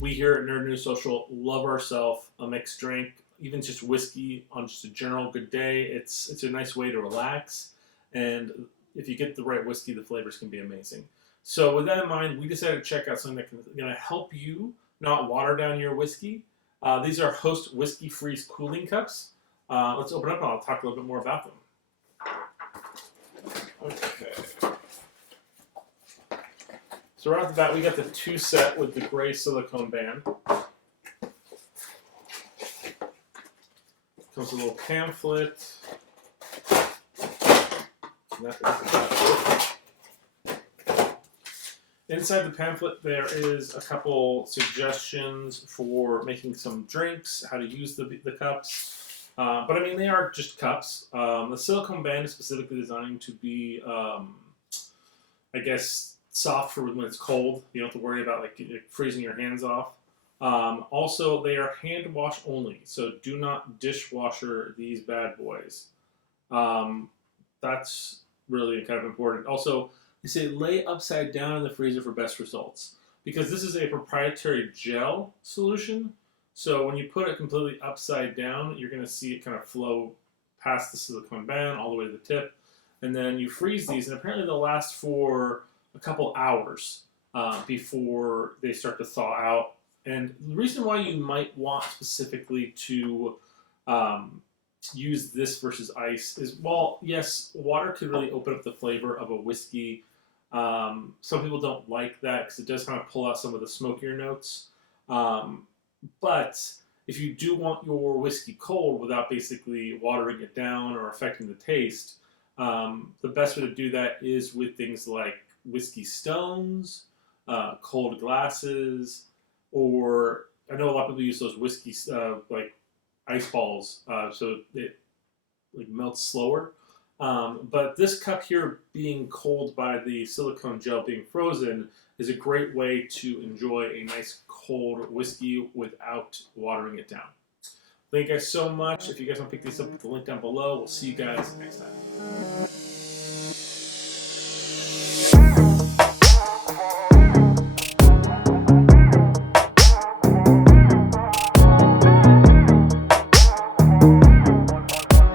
We here at Nerd News Social love ourselves a mixed drink, even just whiskey on just a general good day. It's a nice way to relax, and if you get the right whiskey, the flavors can be amazing. So with that in mind, we decided to check out something that can going to help you not water down your whiskey. These are Host Whiskey Freeze cooling cups. Let's open up and I'll talk a little bit more about them. Okay. So right off the bat, we got the 2 set with the gray silicone band. Comes with a little pamphlet. Inside the pamphlet, there is a couple suggestions for making some drinks, how to use the cups. But I mean, they are just cups. The silicone band is specifically designed to be, I guess, soft for when it's cold. You don't have to worry about like freezing your hands off. Also, they are hand wash only, so do not dishwasher these bad boys. That's really kind of important. Also, they say lay upside down in the freezer for best results because this is a proprietary gel solution. So when you put it completely upside down, you're going to see it kind of flow past the silicone band all the way to the tip. And then you freeze these, and apparently they'll last for a couple hours before they start to thaw out. And the reason why you might want specifically to use this versus ice is, well, yes, water could really open up the flavor of a whiskey. Some people don't like that because it does kind of pull out some of the smokier notes. But if you do want your whiskey cold without basically watering it down or affecting the taste, the best way to do that is with things like whiskey stones, cold glasses, or I know a lot of people use those whiskey like ice balls, so it like melts slower. But this cup here being cold by the silicone gel being frozen is a great way to enjoy a nice cold whiskey without watering it down. Thank you guys so much. If you guys want to pick these up, the link down below. We'll see you guys next time.